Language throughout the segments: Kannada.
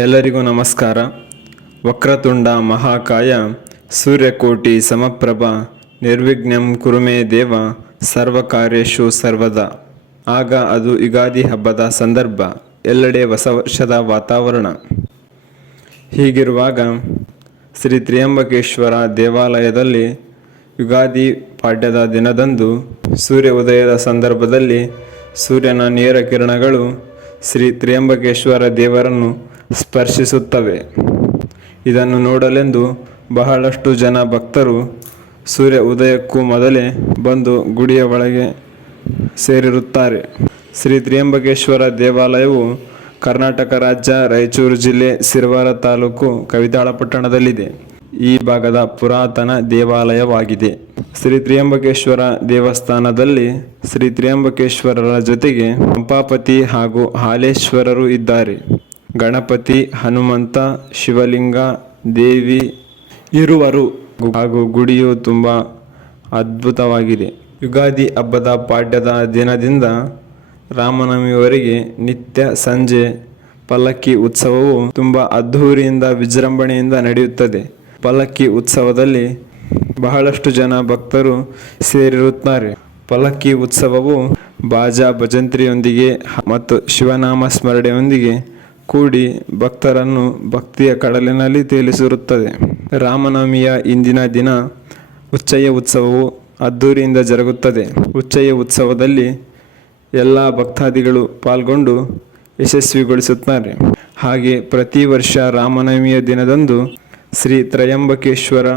ಎಲ್ಲರಿಗೂ ನಮಸ್ಕಾರ. ವಕ್ರತುಂಡ ಮಹಾಕಾಯ ಸೂರ್ಯಕೋಟಿ ಸಮಪ್ರಭ ನಿರ್ವಿಘ್ನಂ ಕುರು ಮೇ ದೇವ ಸರ್ವಕಾರ್ಯೇಷು ಸರ್ವದಾ. ಆಗ ಅದು ಯುಗಾದಿ ಹಬ್ಬದ ಸಂದರ್ಭ. ಎಲ್ಲೆಡೆ ಹೊಸ ವರ್ಷದ ವಾತಾವರಣ. ಹೀಗಿರುವಾಗ ಶ್ರೀ ತ್ರ್ಯಂಬಕೇಶ್ವರ ದೇವಾಲಯದಲ್ಲಿ ಯುಗಾದಿ ಪಾಡ್ಯದ ದಿನದಂದು ಸೂರ್ಯ ಉದಯದ ಸಂದರ್ಭದಲ್ಲಿ ಸೂರ್ಯನ ನೇರ ಕಿರಣಗಳು ಶ್ರೀ ತ್ರ್ಯಂಬಕೇಶ್ವರ ದೇವರನ್ನು ಸ್ಪರ್ಶಿಸುತ್ತವೆ. ಇದನ್ನು ನೋಡಲೆಂದು ಬಹಳಷ್ಟು ಜನ ಭಕ್ತರು ಸೂರ್ಯ ಉದಯಕ್ಕೂ ಮೊದಲೇ ಬಂದು ಗುಡಿಯ ಒಳಗೆ ಸೇರಿರುತ್ತಾರೆ. ಶ್ರೀ ತ್ರ್ಯಂಬಕೇಶ್ವರ ದೇವಾಲಯವು ಕರ್ನಾಟಕ ರಾಜ್ಯ ರಾಯಚೂರು ಜಿಲ್ಲೆ ಸಿರವಾರ ತಾಲೂಕು ಕವಿತಾಳ ಪಟ್ಟಣದಲ್ಲಿದೆ. ಈ ಭಾಗದ ಪುರಾತನ ದೇವಾಲಯವಾಗಿದೆ. ಶ್ರೀ ತ್ರ್ಯಂಬಕೇಶ್ವರ ದೇವಸ್ಥಾನದಲ್ಲಿ ಶ್ರೀ ತ್ರ್ಯಂಬಕೇಶ್ವರರ ಜೊತೆಗೆ ಪಂಪಾಪತಿ ಹಾಗೂ ಹಾಲೇಶ್ವರರು ಇದ್ದಾರೆ. ಗಣಪತಿ, ಹನುಮಂತ, ಶಿವಲಿಂಗ, ದೇವಿ ಇರುವರು ಹಾಗೂ ಗುಡಿಯು ತುಂಬ ಅದ್ಭುತವಾಗಿದೆ. ಯುಗಾದಿ ಹಬ್ಬದ ಪಾಡ್ಯದ ದಿನದಿಂದ ರಾಮನವಮಿಯವರೆಗೆ ನಿತ್ಯ ಸಂಜೆ ಪಲ್ಲಕ್ಕಿ ಉತ್ಸವವು ತುಂಬ ಅದ್ಧೂರಿಯಿಂದ ವಿಜೃಂಭಣೆಯಿಂದ ನಡೆಯುತ್ತದೆ. ಪಲ್ಲಕ್ಕಿ ಉತ್ಸವದಲ್ಲಿ ಬಹಳಷ್ಟು ಜನ ಭಕ್ತರು ಸೇರಿರುತ್ತಾರೆ. ಪಲ್ಲಕ್ಕಿ ಉತ್ಸವವು ಬಾಜಾ ಭಜಂತ್ರಿಯೊಂದಿಗೆ ಮತ್ತು ಶಿವನಾಮ ಸ್ಮರಣೆಯೊಂದಿಗೆ ಕೂಡಿ ಭಕ್ತರನ್ನು ಭಕ್ತಿಯ ಕಡಲಿನಲ್ಲಿ ತೇಲಿಸಿರುತ್ತದೆ. ರಾಮನವಮಿಯ ಇಂದಿನ ದಿನ ಉಚ್ಚಯ್ಯ ಉತ್ಸವವು ಅದ್ಧೂರಿಯಿಂದ ಜರುಗುತ್ತದೆ. ಉಚ್ಚಯ್ಯ ಉತ್ಸವದಲ್ಲಿ ಎಲ್ಲ ಭಕ್ತಾದಿಗಳು ಪಾಲ್ಗೊಂಡು ಯಶಸ್ವಿಗೊಳಿಸುತ್ತಾರೆ. ಹಾಗೆ ಪ್ರತಿ ವರ್ಷ ರಾಮನವಮಿಯ ದಿನದಂದು ಶ್ರೀ ತ್ರಯಂಬಕೇಶ್ವರ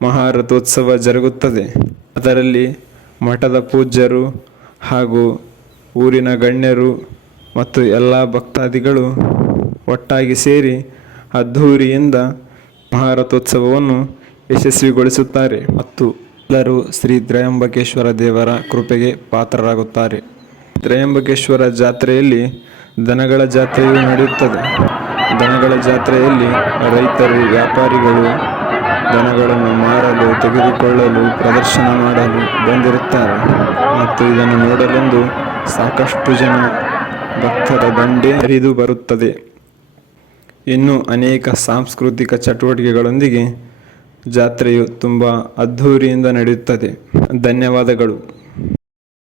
ಮಹಾರಥೋತ್ಸವ ಜರುಗುತ್ತದೆ. ಅದರಲ್ಲಿ ಮಠದ ಪೂಜ್ಯರು ಹಾಗೂ ಊರಿನ ಗಣ್ಯರು ಮತ್ತು ಎಲ್ಲ ಭಕ್ತಾದಿಗಳು ಒಟ್ಟಾಗಿ ಸೇರಿ ಅದ್ಧೂರಿಯಿಂದ ಮಹಾರಥೋತ್ಸವವನ್ನು ಯಶಸ್ವಿಗೊಳಿಸುತ್ತಾರೆ ಮತ್ತು ಎಲ್ಲರೂ ಶ್ರೀ ತ್ರಯಂಬಕೇಶ್ವರ ದೇವರ ಕೃಪೆಗೆ ಪಾತ್ರರಾಗುತ್ತಾರೆ. ತ್ರಯಂಬಕೇಶ್ವರ ಜಾತ್ರೆಯಲ್ಲಿ ದನಗಳ ಜಾತ್ರೆಯೂ ನಡೆಯುತ್ತದೆ. ದನಗಳ ಜಾತ್ರೆಯಲ್ಲಿ ರೈತರು, ವ್ಯಾಪಾರಿಗಳು ದನಗಳನ್ನು ಮಾರಲು, ತೆಗೆದುಕೊಳ್ಳಲು, ಪ್ರದರ್ಶನ ಮಾಡಲು ಬಂದಿರುತ್ತಾರೆ ಮತ್ತು ಇದನ್ನು ನೋಡಲೆಂದು ಸಾಕಷ್ಟು ಜನ ಭಕ್ತರ ದಂಡೇ ಹರಿದು ಬರುತ್ತದೆ. ಇನ್ನು ಅನೇಕ ಸಾಂಸ್ಕೃತಿಕ ಚಟುವಟಿಕೆಗಳೊಂದಿಗೆ ಜಾತ್ರೆಯು ತುಂಬ ಅದ್ಧೂರಿಯಿಂದ ನಡೆಯುತ್ತದೆ. ಧನ್ಯವಾದಗಳು.